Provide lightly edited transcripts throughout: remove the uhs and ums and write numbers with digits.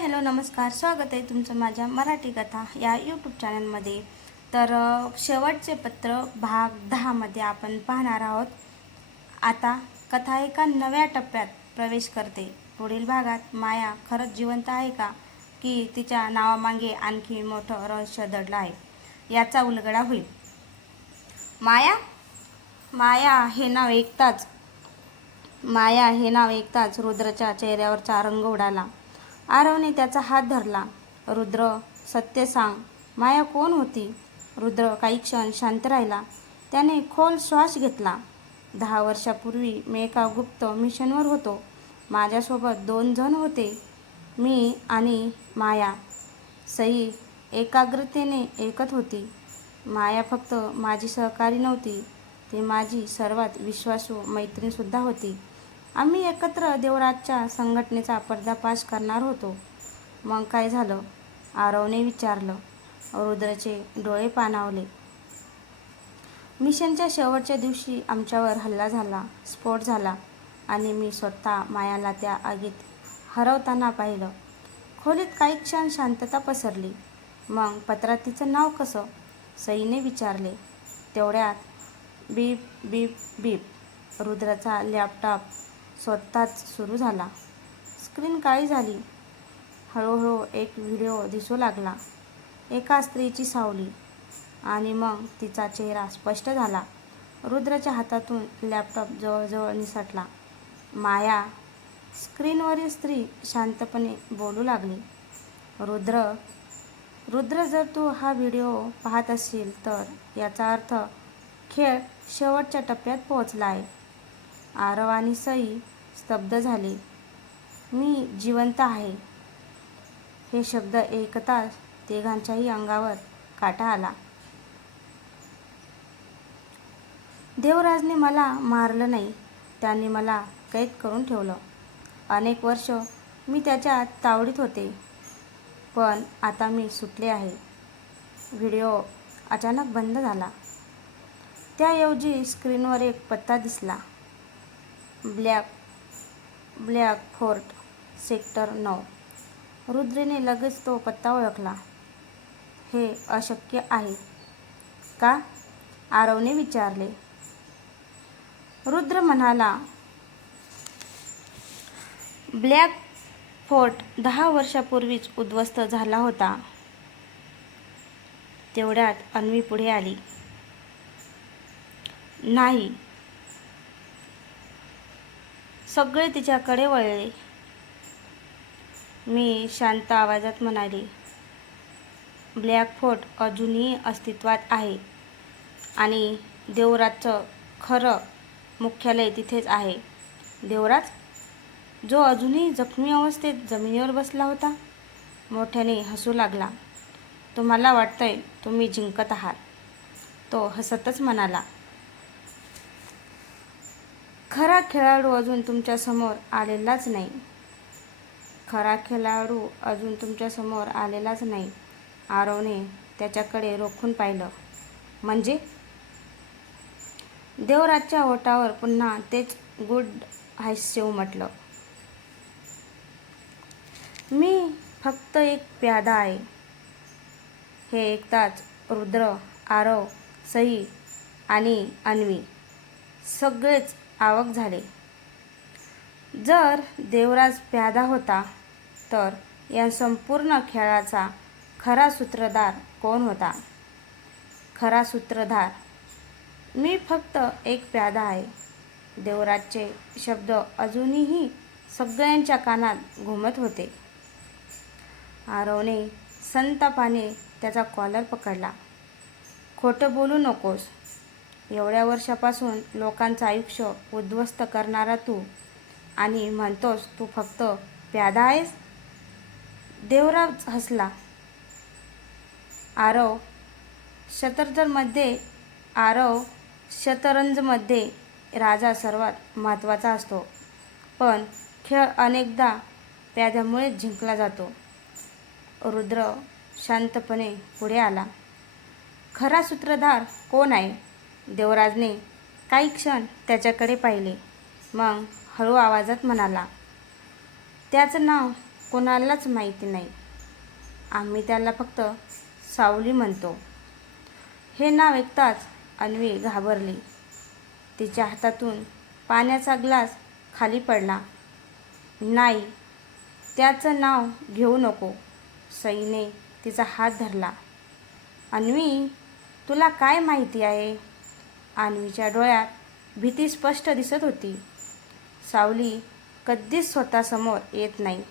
Hello नमस्कार, स्वागत आहे तुमचं माझ्या मराठी कथा या यूट्यूब चॅनलमध्ये. तर शेवटचे पत्र भाग 10 मध्ये आपण पाहणार आहोत. आता कथा एका नव्या टप्प्यात प्रवेश करते. पुढील भागात माया खरंच जिवंत आहे का, की तिच्या नावामागे आणखी मोठं रहस्य दडलं आहे याचा उलगडा होईल. माया माया हे नाव ऐकताच रुद्रच्या चेहऱ्यावरचा रंग उडाला. आरवने त्याचा हात धरला. रुद्र, सत्य सांग, माया कोण होती? रुद्र काही क्षण शांत राहिला. त्याने खोल श्वास घेतला. 10 वर्षापूर्वी मी एका गुप्त मिशनवर होतो. माझ्यासोबत 2 जण होते, मी आणि माया. सई एकाग्रतेने ऐकत होती. माया फक्त माझी सहकारी नव्हती, ती माझी सर्वात विश्वासू मैत्रीणसुद्धा होती. आम्ही एकत्र देवराजच्या संघटनेचा पर्दाफाश करणार होतो. मग काय झालं? आरवने विचारलं. रुद्रचे डोळे पाणावले. मिशनच्या शेवटच्या दिवशी आमच्यावर हल्ला झाला, स्फोट झाला आणि मी स्वतः मायाला त्या आगीत हरवताना पाहिलं. खोलीत काही क्षण शांतता पसरली. मग पत्रात तिचं नाव कसं? सईने विचारले. तेवढ्यात बीप बीप बीप रुद्रचा लॅपटॉप स्वतःच सुरू झाला. स्क्रीन काळी झाली. हळूहळू एक व्हिडिओ दिसू लागला. एका स्त्रीची सावली आणि मग तिचा चेहरा स्पष्ट झाला. रुद्रच्या हातातून लॅपटॉप जवळजवळ निसटला. माया. स्क्रीनवरील स्त्री शांतपणे बोलू लागली. रुद्र, जर तू हा व्हिडिओ पाहत असशील तर याचा अर्थ खेळ शेवटच्या टप्प्यात पोहोचला आहे. आरव आणि सई स्तब्ध झाले. मी जिवंत आहे हे शब्द ऐकताच तिघांच्याही अंगावर काटा आला. देवराजने मला मारलं नाही, त्यांनी मला कैद करून ठेवलं. अनेक वर्ष मी त्याच्या तावडीत होते, पण आता मी सुटले आहे. व्हिडिओ अचानक बंद झाला. त्याऐवजी स्क्रीनवर एक पत्ता दिसला. Black fort, sector 9. रुद्रने लगेच तो पत्ता ओळखला. हे अशक्य आहे का? आरवने विचारले. रुद्र म्हणाला, ब्लॅक फोर्ट 10 वर्षापूर्वीच उद्ध्वस्त झाला होता. तेवढ्यात अन्वी पुढे आली. नाही. सगळे तिच्याकडे वळले. मी शांत आवाजात म्हणाले, ब्लॅक फोर्ट अजूनही अस्तित्वात आहे आणि देवराजचं खरं मुख्यालय तिथेच आहे. देवराज, जो अजूनही जखमी अवस्थेत जमिनीवर बसला होता, मोठ्याने हसू लागला. तुम्हाला वाटतंय तुम्ही जिंकत आहात? तो हसतच म्हणाला. खरा खेळाडू अजून तुमच्यासमोर आलेलाच नाही. आरवने त्याच्याकडे रोखून पाहिलं. म्हणजे? देवराजच्या ओठावर पुन्हा तेच गुड हास्य उमटलं. मी फक्त एक प्यादा आहे. हे ऐकताच रुद्र, आरव, सई आणि अन्वी सगळेच अवाक झाले. जर देवराज प्यादा होता, तर या संपूर्ण खेळाचा खरा सूत्रधार कोण होता? खरा सूत्रधार मी फक्त एक प्यादा आहे. देवराजचे शब्द अजूनही सगळ्यांच्या कानात घुमत होते. आरवने संतापाने त्याचा कॉलर पकडला. खोटं बोलू नकोस. एवढ्या वर्षापासून लोकांचं आयुष्य उद्ध्वस्त करणारा तू, आणि म्हणतोस तू फक्त प्यादा आहेस? देवराज हसला. आरव, शतरंजमध्ये राजा सर्वात महत्त्वाचा असतो, पण खेळ अनेकदा प्याद्यामुळेच जिंकला जातो. रुद्र शांतपणे पुढे आला. खरा सूत्रधार कोण आहे? देवराजने काही क्षण त्याच्याकडे पाहिले. मग हळू आवाजात म्हणाला, त्याचं नाव कोणालाच माहिती नाही. आम्ही त्याला फक्त सावली म्हणतो. हे नाव ऐकताच अन्वी घाबरली. तिच्या हातातून पाण्याचा ग्लास खाली पडला. नाही, त्याचं नाव घेऊ नको. सईने तिचा हात धरला. अन्वी, तुला काय माहिती आहे? अन्वीच्या डोळ्यात भीती स्पष्ट दिसत होती. सावली कधीच स्वतःसमोर येत नाही.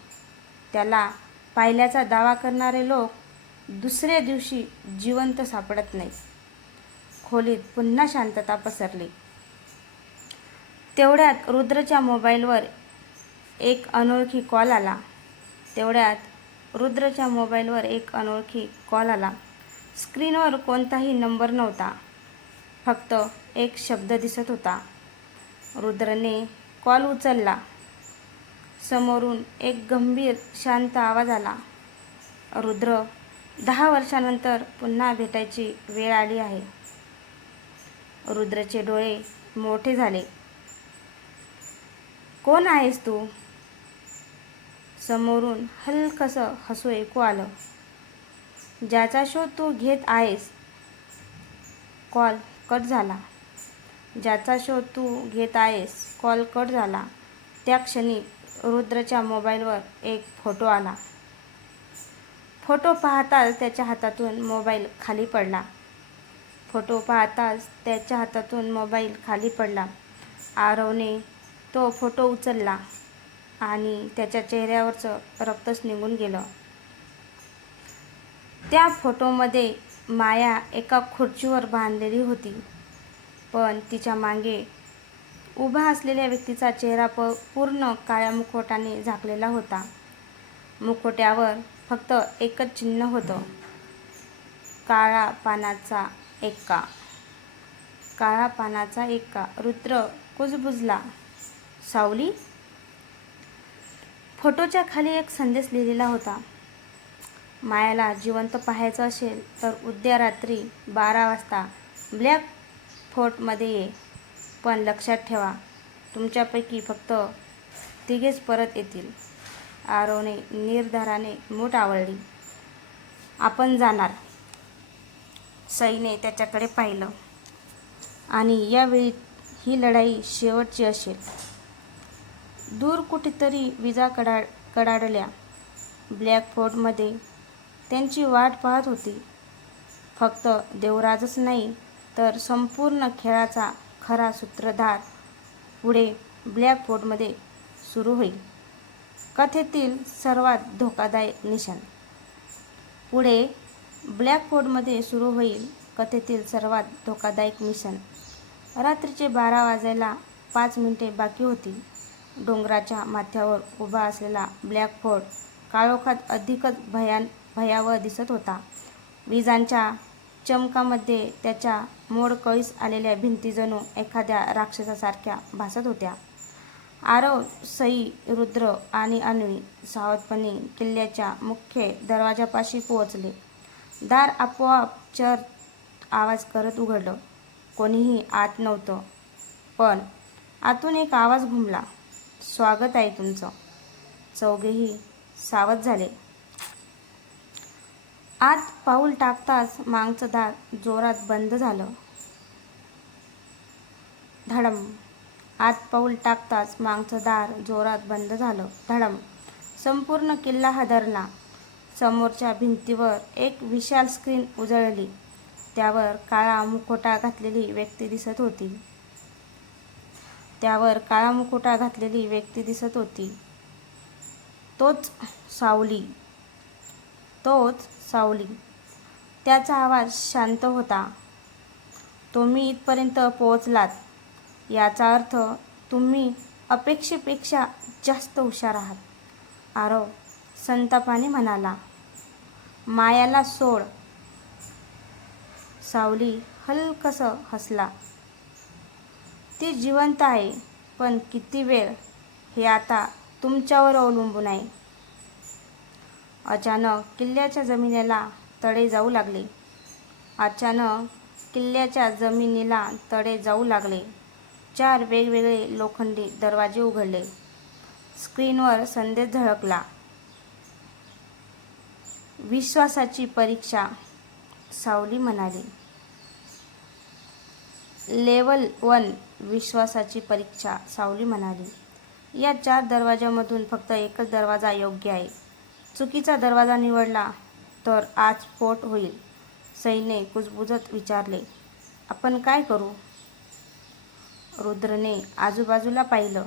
त्याला पाहिल्याचा दावा करणारे लोक दुसऱ्या दिवशी जिवंत सापडत नाहीत. खोलीत पुन्हा शांतता पसरली. तेवढ्यात रुद्रच्या मोबाईलवर एक अनोळखी कॉल आला. स्क्रीनवर कोणताही नंबर नव्हता. फक्त एक शब्द दिसत होता. रुद्रने कॉल उचलला. समोरून एक गंभीर शांत आवाज आला. रुद्र, 10 वर्षांनंतर पुन्हा भेटायची वेळ आली आहे. रुद्रचे डोळे मोठे झाले. कोण आहेस तू? समोरून हलकसं हसू ऐकू आलं. ज्याचा शोध तू घेत आहेस. कॉल कट झाला. त्या क्षणी रुद्रच्या मोबाईलवर एक फोटो आला. फोटो पाहताच त्याच्या हातातून मोबाईल खाली पडला. आरवने तो फोटो उचलला आणि त्याच्या चेहऱ्यावरचं रक्तच निघून गेलं. त्या फोटोमध्ये माया एका खुर्चीवर बांधलेली होती. पण तिच्या मागे उभा असलेल्या व्यक्तीचा चेहरा पूर्ण काळ्या मुखवट्याने झाकलेला होता. मुखवट्यावर फक्त एकच चिन्ह होतं. काळा पानाचा एक्का. रुद्र कुजबुजला. सावली? फोटोच्या खाली एक संदेश लिहिलेला होता. मायाला जिवंत पाहायचं असेल तर उद्या रात्री 12 वाजता ब्लॅक फोर्टमध्ये ये. पण लक्षात ठेवा, तुमच्यापैकी फक्त 3घेच परत येतील. आरवने निर्धाराने मूठ आवळली. आपण जाणार. सईने त्याच्याकडे पाहिलं. आणि यावेळी ही लढाई शेवटची असेल. दूर कुठेतरी विजा कडाडल्या. ब्लॅक फोर्टमध्ये त्यांची वाट पाहत होती. फक्त देवराजच नाही तर संपूर्ण खेळाचा खरा सूत्रधार पुढे ब्लॅक फोर्टमध्ये सुरू होईल. कथेतील सर्वात धोकादायक मिशन. रात्रीचे 12 वाजायला 5 मिनिटे बाकी होती. डोंगराच्या माथ्यावर उभा असलेला ब्लॅक फोर्ट काळोखात अधिकच भयावह दिसत होता. विजांच्या चमकामध्ये त्याच्या मोडकळीस आलेल्या भिंती जणू एखाद्या राक्षसासारख्या भासत होत्या. आरव, सई, रुद्र आणि अन्वी सावधपणे किल्ल्याच्या मुख्य दरवाजापाशी पोहोचले. दार आपोआप चर्र आवाज करत उघडलं. कोणीही आत नव्हतं. पण आतून एक आवाज घुमला. स्वागत आहे तुमचं. चौघेही सावध झाले. आत पाऊल टाकताच मागचं दार जोरात बंद झालं. धडम. संपूर्ण किल्ला हादरला. समोरच्या भिंतीवर एक विशाल स्क्रीन उजळली. त्यावर काळा मुखवटा घातलेली व्यक्ती दिसत होती. तोच सावली. त्याचा आवाज शांत होता. तुम्ही इथपर्यंत पोहोचलात. याचा अर्थ तुम्ही अपेक्षेपेक्षा जास्त हुशार आहात. आरव संतापाने म्हणाला. मायाला सोड. सावली हलकसं हसला. ती जिवंत आहे. पण किती वेळ हे आता तुमच्यावर अवलंबून आहे. अचानक किल्ल्याच्या जमिनीला तडे जाऊ लागले. 4 वेगवेगळे लोखंडी दरवाजे उघडले. स्क्रीनवर संदेश झळकला. विश्वासाची परीक्षा, सावली म्हणाली. लेवल 1 विश्वासाची परीक्षा, सावली म्हणाली. या 4 दरवाजामधून फक्त एकच दरवाजा योग्य आहे. चुकीचा दरवाजा निवडला तर आज स्फोट होईल. सईने कुजबुजत विचारले. आपण काय करू? रुद्रने आजूबाजूला पाहिलं.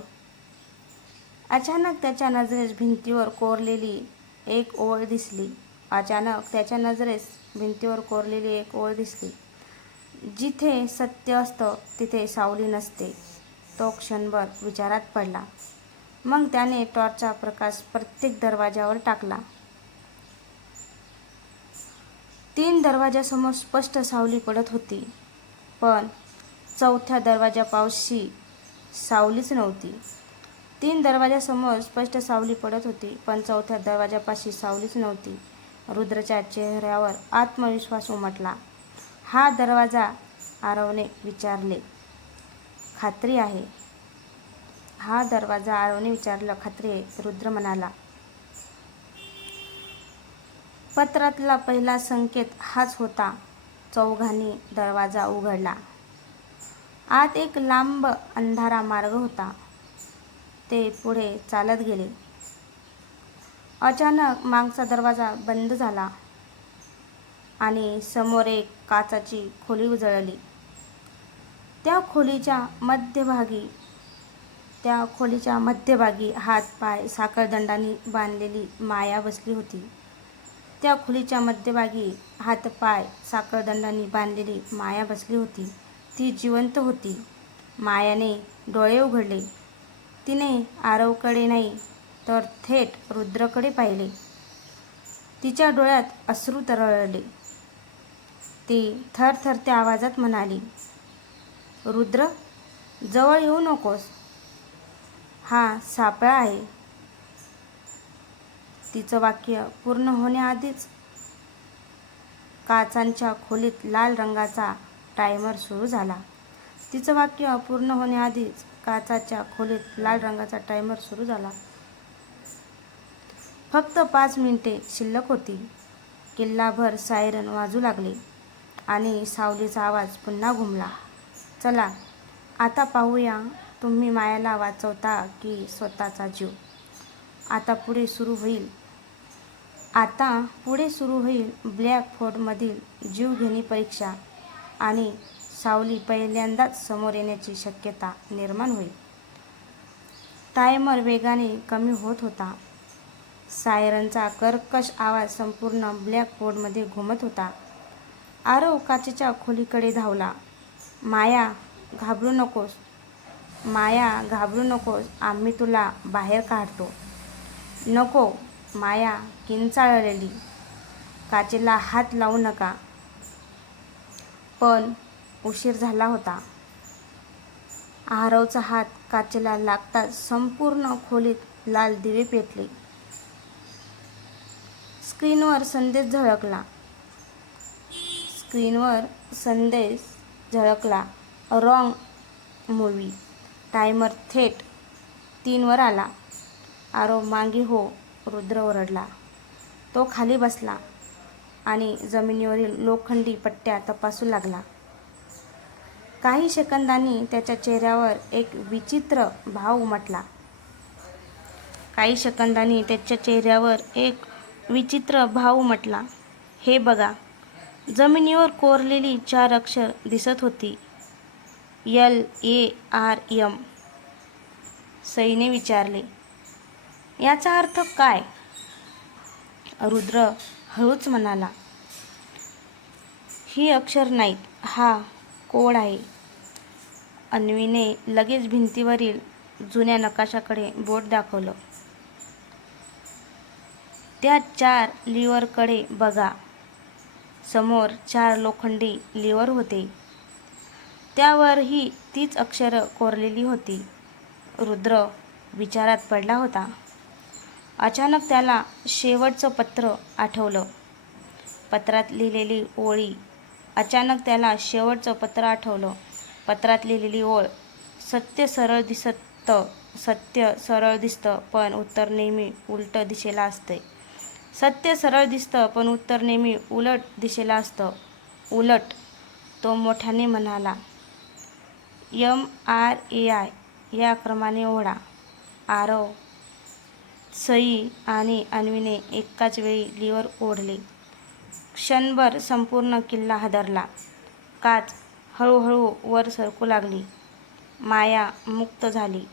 अचानक त्याच्या नजरेस भिंतीवर कोरलेली एक ओळ दिसली. जिथे सत्य असतं तिथे सावली नसते. तो क्षणभर विचारात पडला. मग त्याने टॉर्चचा प्रकाश प्रत्येक दरवाजावर टाकला. 3 दरवाजासमोर स्पष्ट सावली पडत होती, पण 4थ्या दरवाजापाशी सावलीच नव्हती. 3 दरवाजासमोर स्पष्ट सावली पडत होती, पण 4थ्या दरवाजापाशी सावलीच नव्हती. रुद्रच्या चेहऱ्यावर आत्मविश्वास उमटला. हा दरवाजा? आरवने विचारले. खात्री आहे. हा दरवाजा? आरवने विचारलं. खात्री आहे, रुद्र म्हणाला. पत्रातला पहिला संकेत हाच होता. चौघांनी दरवाजा उघडला. आत एक लांब अंधारा मार्ग होता. ते पुढे चालत गेले. अचानक मागचा दरवाजा बंद झाला आणि समोर एक काचाची खोली उजळली. त्या खोलीच्या मध्यभागी हात-पाय साखळदंडांनी बांधलेली माया बसली होती. ती जिवंत होती. मायाने डोळे उघडले. तिने आरवकडे नाही तर थेट रुद्रकडे पाहिले. तिच्या डोळ्यात अश्रू तरळले. ती थरथरत्या आवाजात म्हणाली, रुद्र, जवळ येऊ नकोस. हा सापळा आहे. तिचं वाक्य पूर्ण होण्याआधीच काचांच्या खोलीत लाल रंगाचा टायमर सुरू झाला. फक्त 5 मिनिटे शिल्लक होती. किल्लाभर सायरन वाजू लागले आणि सावलीचा आवाज पुन्हा घुमला. चला, आता पाहूया तुम्ही मायाला वाचवता की स्वतःचा जीव. आता पुढे सुरू होईल ब्लॅक फोर्टमधील जीवघेणी परीक्षा आणि सावली पहिल्यांदाच समोर येण्याची शक्यता निर्माण होईल. टायमर वेगाने कमी होत होता. सायरनचा कर्कश आवाज संपूर्ण ब्लॅक फोर्टमध्ये घुमत होता. आरव काचेच्या खोलीकडे धावला. माया, घाबरू नकोस. आम्ही तुला बाहेर काढतो. नको, माया किंचाळली. काचेला हात लावू नका. पण उशीर झाला होता. आरवचा हात काचेला लागताच संपूर्ण खोलीत लाल दिवे पेटले. स्क्रीनवर संदेश झळकला. Wrong movie. टायमर थेट 3 वर आला. आरव, मागे हो, रुद्र ओरडला. तो खाली बसला आणि जमिनीवरील लोखंडी पट्ट्या तपासू लागला. काही सेकंदांनी त्याच्या चेहऱ्यावर एक विचित्र भाव उमटला. हे बघा. जमिनीवर कोरलेली 4 अक्षर दिसत होती. LARM. सईने विचारले. याचा अर्थ काय? रुद्र हळूच म्हणाला. ही अक्षर नाहीत. हा कोड आहे. अन्वीने लगेच भिंतीवरील जुन्या नकाशाकडे बोट दाखवलं. त्या 4 लिव्हरकडे बघा. समोर 4 लोखंडी लिव्हर होते. त्यावरही तीच अक्षरं कोरलेली होती. रुद्र विचारात पडला होता. अचानक त्याला शेवटचं पत्र आठवलं. पत्रात लिहिलेली ओळ. सत्य सरळ दिसतं, पण उत्तर नेहमी उलट दिशेला असते. सत्य सरळ दिसतं, पण उत्तर नेहमी उलट दिशेला असतं. उलट, तो मोठ्याने म्हणाला. MRAI या क्रमाने ओढा. आरव, सई आणि अन्वीने एकाच वेळी लिव्हर ओढले. क्षणभर संपूर्ण किल्ला हादरला. काच हळूहळू वर सरकू लागली. माया मुक्त झाली.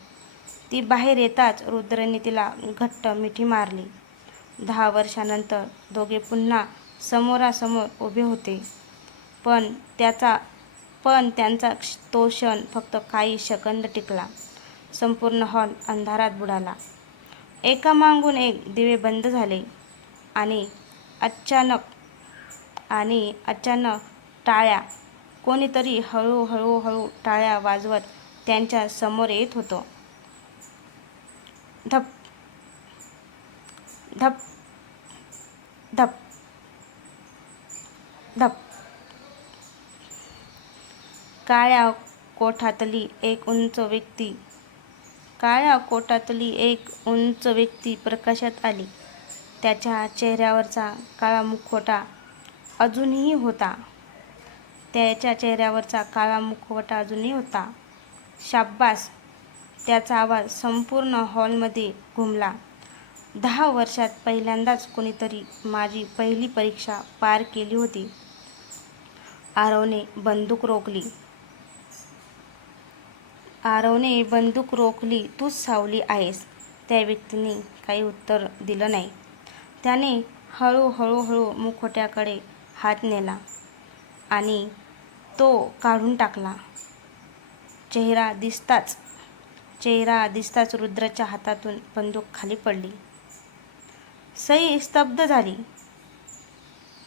ती बाहेर येताच रुद्रने तिला घट्ट मिठी मारली. 10 वर्षांनंतर दोघे पुन्हा समोरासमोर उभे होते. पण त्यांचा तो क्षण फक्त काही सेकंद टिकला. संपूर्ण हॉल अंधारात बुडाला. एकामागून एक दिवे बंद झाले आणि अचानक टाळ्या, कोणीतरी हळूहळू टाळ्या वाजवत त्यांच्या समोर येत होतं. धप धप धप धप. काळ्या कोठातली एक उंच व्यक्ती प्रकाशात आली. त्याच्या चेहऱ्यावरचा काळा मुखवटा अजूनही होता. शाब्बास, त्याचा आवाज संपूर्ण हॉलमध्ये घुमला. 10 वर्षात पहिल्यांदाच कोणीतरी माझी पहिली परीक्षा पार केली होती. आरवने बंदूक रोखली. तूच सावली आहेस. त्या व्यक्तीने काही उत्तर दिलं नाही. त्याने हळूहळू मुखवट्याकडे हात नेला आणि तो काढून टाकला. चेहरा दिसताच रुद्रच्या हातातून बंदूक खाली पडली. सई स्तब्ध झाली.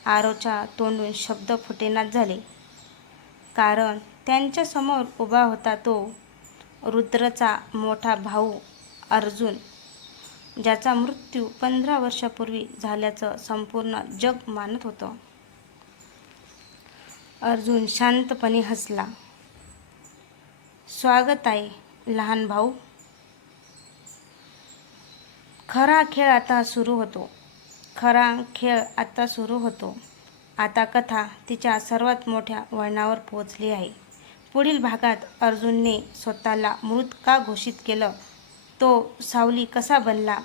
आरवच्या तोंडून शब्द फुटेनाच झाले. कारण त्यांच्या समोर उभा होता तो रुद्रचा मोठा भाऊ अर्जुन, ज्याचा मृत्यू 15 वर्षांपूर्वी झाल्याचं संपूर्ण जग मानत होतं. अर्जुन शांतपणे हसला. स्वागत आहे लहान भाऊ. खरा खेळ आता सुरू होतो. आता कथा तिच्या सर्वात मोठ्या वळणावर पोहोचली आहे. पुढील भागात अर्जुनने स्वतःला मृत का घोषित केलं, तो सावली कसा बनला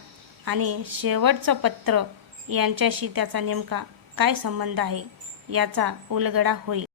आणि शेवटचं पत्र यांच्याशी त्याचा नेमका काय संबंध आहे, याचा उलगडा होईल.